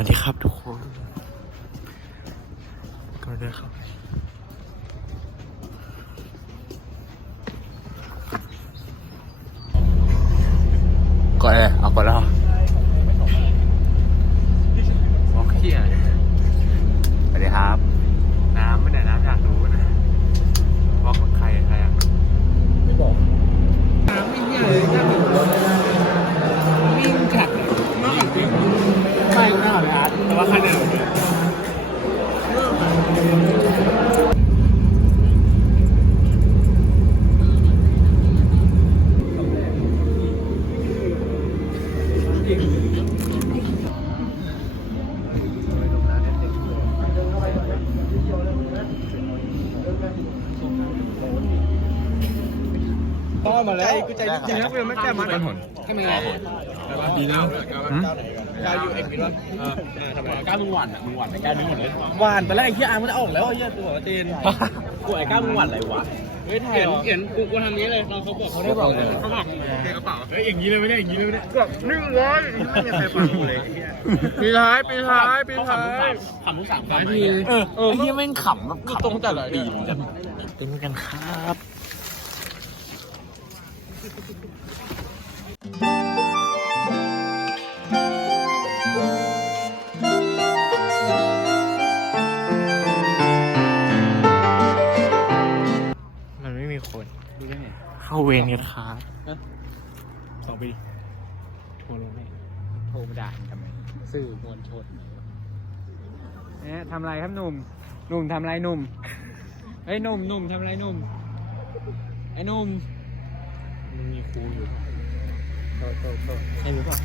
วัสดีครับทุกคนก็ได้ครับกดเลยเอากดแล้ว ต้อนมาแล้วกูใจจริงๆนะกูยังไม่แก้มันหนทำยังไงดีนะกาอยู่เอ็กซ์ด้วยเออทำไมกล้ามึงหวานอะมึงหวานไอ้กล้ามึงหวานเลยหวานตอนแรกไอ้เหี้ยอาร์มันจะออกแล้วไอ้เหี้ยกูบอกว่าเจนกูไอ้กล้ามึงหวานอะไรวะเฮ้ยถ่ายเขียนกูกูทำนี้เลยเราเขาบอกเขาได้บอกเลยเขาบอกเก็บกระเป๋าเฮ้ยอย่างนี้เลยไม่ได้อย่างนี้เลยไม่ได้แบบนึ่งร้อยไม่มีใครฟังกูเลยปีท้ายปีท้ายปีท้ายขำมุกสามครั้งเออเออไอ้เหี้ยแม่งขำแบบขำตรงแต่ละปีเป็นกันครับ เข้าเวรกันครับสองปีโทรลงให้โทรมาด่าทำไมสื่อมวลชนเนี่ยทำไรครับหนุ่ม หนุ่มทำไรหนุ่มเฮ้ยหนุ่มหนุ่มทำไรหนุ่ม ไอ้หนุ่มมันมีครูอยู่โทษโทษโทษให้รู้ป่ะ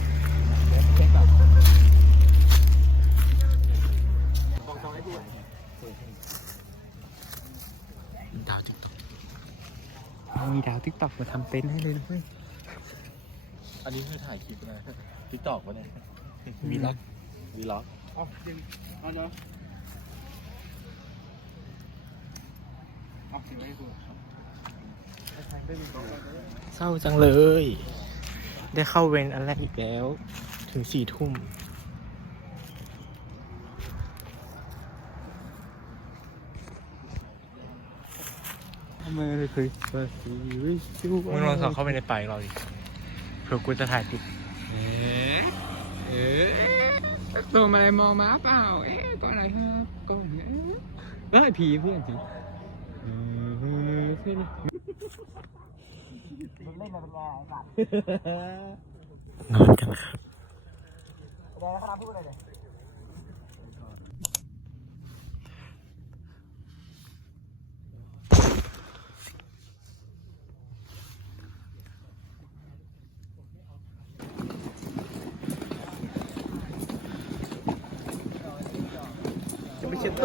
ดาวติ๊กต็อก มีดาวทิกตอกมาทำเต็นท์ให้เลยนะเว้ยอันนี้คือถ่ายคลิปนะติ๊กต็อกวะเนี่ยวีล็อกวีล็อกอ๋อจริงอ๋อเนาะอ๋อถึงไม่ให้กูครับเศร้าจังเลย ได้เข้าเวรอันแรกอีกแล้ว ถึงสี่ทุ่ม ไม่เคยมึงลองสอบเข้าไปในป่าอีกรอบดิเผื่อกูจะถ่ายติด เอ๊ะเอ๊ะตัวอะไรมองมาเปล่า เอ๊ะก็อะไรครับก็เอ๊ะเอ้ยผีเพื่อนผีเออเพื่อนนอนกันครับเปิดเลย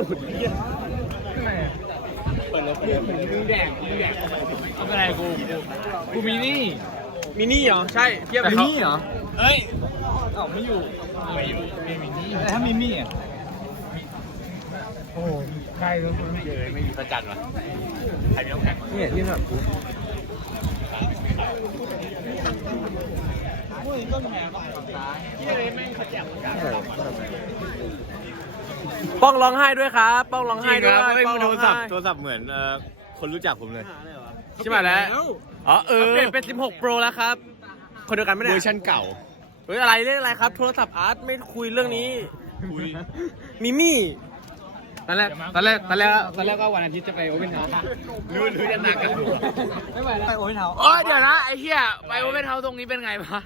เปิดเลยมึงแดงมึงแดงเอาไปไหนกูกูมีนี่มินี่เหรอใช่เทียบกับเขานี่เหรอเฮ้ยเอ้าไม่อยู่ไม่อยู่ไม่มีนี่แต่ถ้ามีมี่อะโอ้ใช่แล้วมันเจอไม่มีประจันวะใครมีน้ำแข็งเนี่ยที่แบบกู ป้องร้องไห้ด้วยครับ ป้องร้องไห้ด้วยป้องร้องไห้โทรศัพท์เหมือนเอ่อคนรู้จักผมเลย ใช่ไหมแล้วอ๋อเออเปลี่ยนเป็น 16 Pro แล้วครับ คนเดียวกันไม่ได้เวอร์ชันเก่า เฮ้ยอะไรเรื่องอะไรครับ โทรศัพท์อาร์ตไม่คุยเรื่องนี้มิมี่ ตอนแรกตอนแรกตอนแรกตอนแรกก็วันอาทิตย์จะไปโอเปนเฮาส์รู้รู้จะหนักกันไม่ไหวแล้วไปโอเปนเฮาส์โอ้ยเดี๋ยวนะ ไอ้เหี้ยไปโอเปนเฮาส์ตรงนี้เป็นไงปะ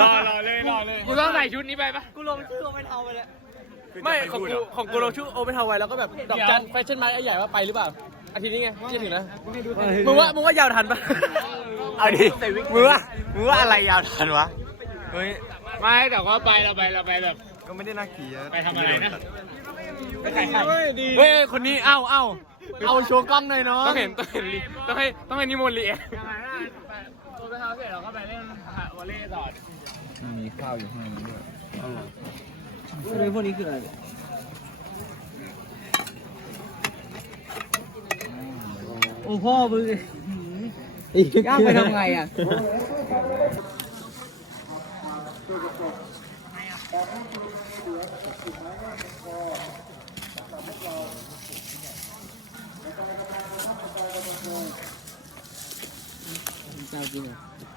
รอรอเลยรอเลยกูต้องใส่ชุดนี้ไปปะกูลงชื่อโอเปนเฮาส์ไปแล้ วไม่ของกูของกูลงชื่อโอเปนเฮาส์ไว้แล้วก็แบบดอกจันแฟชั่นมาร์ไอ้ใหญ่ว่าไปหรือเปล่าอาทิตย์นี้ไงที่จะถึงนะมึงว่ามึงว่ายาวทันปะ เอาดิมึงว่ามึงว่าอะไรยาวทันวะ เฮ้ย ไม่แต่ว่าไปเราไปเราไปแบบ ก็ไม่ได้น่าเกลียดไปทำอะไรนะไปถ่ายไข่เฮ้ยคนนี้เอ้าเอ้าเอาโชว์กล้องหน่อยเนาะต้องเห็นต้องเห็นลิต้องให้ต้องให้นิมนต์ลิเองโอเปนเฮาส์เสร็จเราก็ไปเล่นวอลเลย์ต่อมีข้าวอยู่ข้างในด้วย เรื่อพวกนี้คืออะไรโอ้พ่อมึงย่างไปทำไงอะ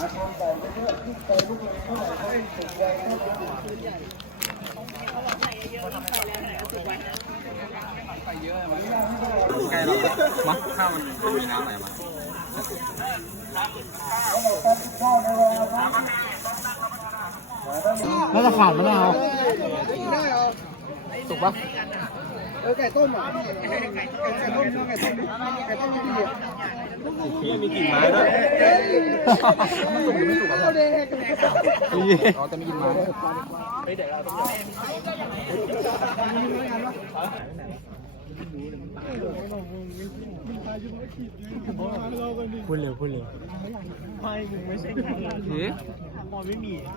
ล้เรามักข้าวมันมีน้ำไหลมาน่าจะขาดมะนาวถูกปะเออไก่ต้มอะไก่ไก่ต้มชอบไก่ต้มไก่ต้มที่ดีอะ พี่มีกิ่งไม้ด้วยมันสุกหรือไม่สุกอะเอาเด็กอ๋อแต่มีกิ่งไม้ด้วยพูดเร็วพูดเร็วเอ๊ะ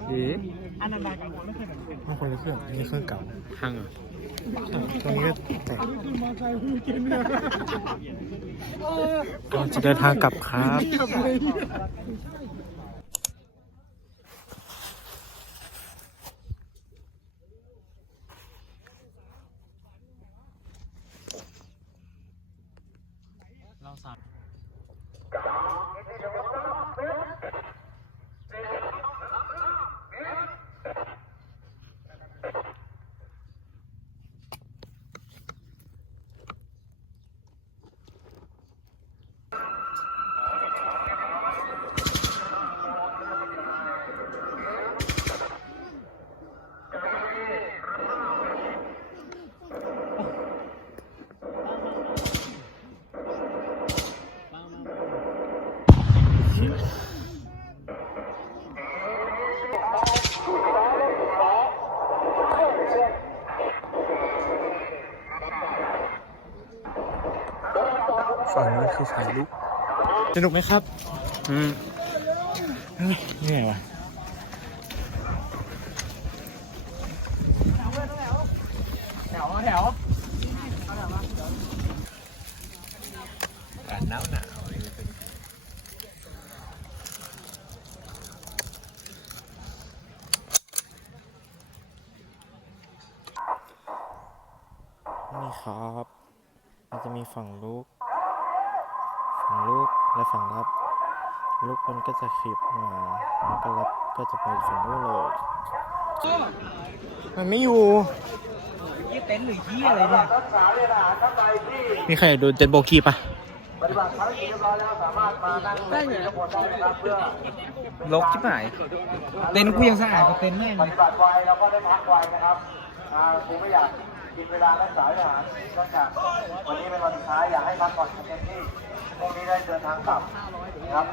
เอ๊ะอันนั้นได้กันไม่เคยแบบคนละเครื่องอันนี้เครื่องเก่าพังอะ ตรงนี้ก็แตกกำลังจะเดินทางกลับครับ ฝั่งนี้คือถ่ายรูปสนุกไหมครับ อืมเฮ้ยเหนื่อยว่ะการหนาวหนาวนี่ครับ มันจะมีฝั่งลูก ฝั่งลูกและฝั่งรับ ลูกมันก็จะขีบมาแล้วก็รับก็จะไปฝั่งนู้นเลย มันไม่อยู่ ยี่เต็นท์หรือยี่อะไรเนี่ย มีใครโดนเจ็ดโบกีปะลกที่ไหนเต็นท์กูยังสะอาดกว่าเต็นท์แม่งเลยกูไม่อยาก กินเวลาและสายทหารเนื่องจากวันนี้เป็นวันสุดท้ายอยากให้พักผ่อนเต็มที่พรุ่งนี้ได้เดินทางกลับครับ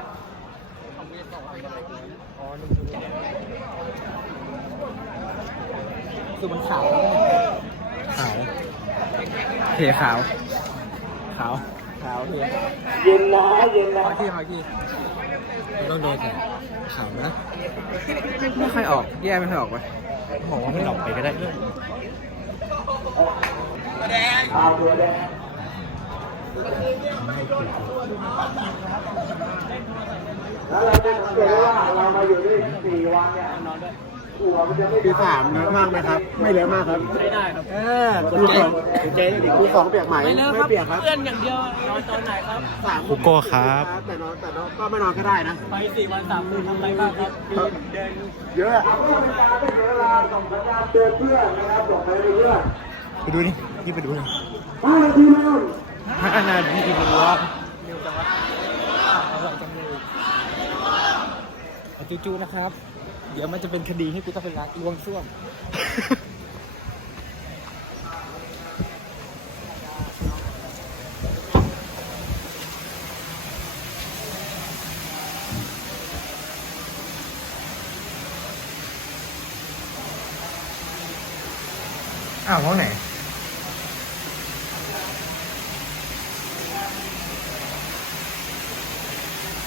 คือมันขาวขาวเทขาว ขาวขาวเฮียเย็นนะเย็นนะขาวที่ขาวที่ไม่ต้องโดนแต่ขาวนะไม่ค่อยออก แย่ไม่ค่อยออกไปบอกว่าไม่หลอกไปก็ได้ อาเบื่อแดงแล้วเราจะสังเกตว่าเรามาอยู่ที่สี่วันเนี่ยหัวมันจะไม่ ปีสามเลอะมากไหมครับ ไม่เลอะมากครับไม่ได้ครับ เออปีสองปีสองเปียกไหมไม่เปียกครับเพื่อนอย่างเดียวนอนตอนไหนครับสามกูโก้ครับ แต่นอนแต่นอนก็ไม่นอนก็ได้นะ ไปสี่วันสามคืนทำอะไรบ้างครับเดินเยอะเวลาส่งสัญญาณเตือนเพื่อนนะครับส่งไปเรื่อยไปดูนี่นี่ไปดูนี่ๆห้านาทีแล้วห้านาทีดูว่าจู่ๆนะครับ เดี๋ยวมันจะเป็นคดีให้กูต้องเป็ล้างลวงซ่วม อ้าวองไหน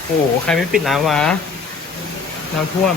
โอ้โห ใครไม่ปิดน้ำวะ น้ำท่วม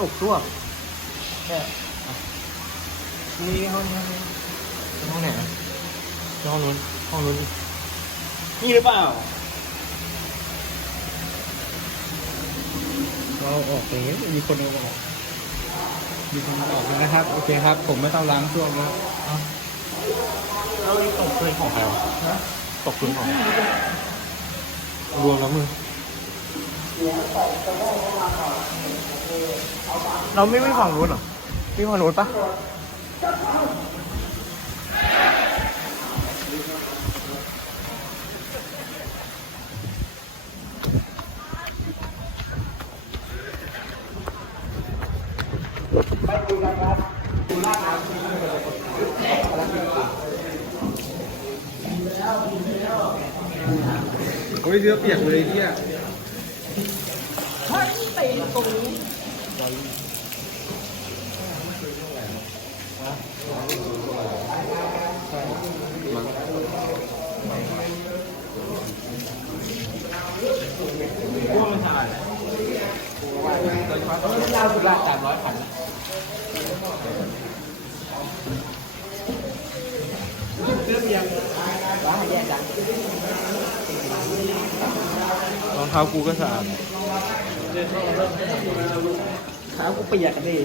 ตกตัวนี่ห้องนี้ห้องไหนอะห้องนู้นห้องนู้นนี่หรือเปล่าเราออกเองมีคนเอาออกมีคนเอาออกแล้วนะครับ โอเคครับ ผมไม่ต้องล้างตัวแล้วเอ้าแล้วนี่ตกพื้นของใครวะตกพื้นของใครรวมแล้วมึง เราไม่ไม่ฝั่งนู้นเหรอมีฝั่งนู้นปะโอ้ยเรือเปียกเลยเนี่ย ท้ากูก็สะอาดเท้ากูเปียกกันดิ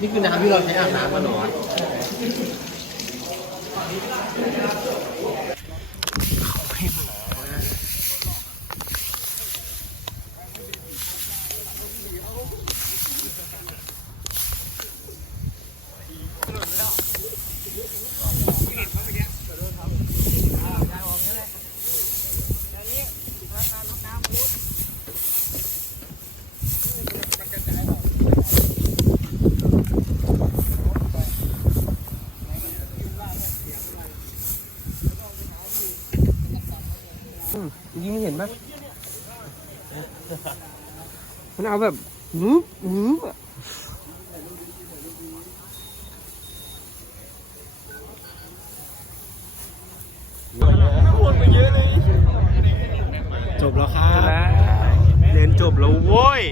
นี่คือน้ำที่เราใช้อาบน้ำมาหนอน ยิ่งเห็นไหม มัน เอาแบบหืมหืมจบแล้วครับเรียนจบแล้วโว้ย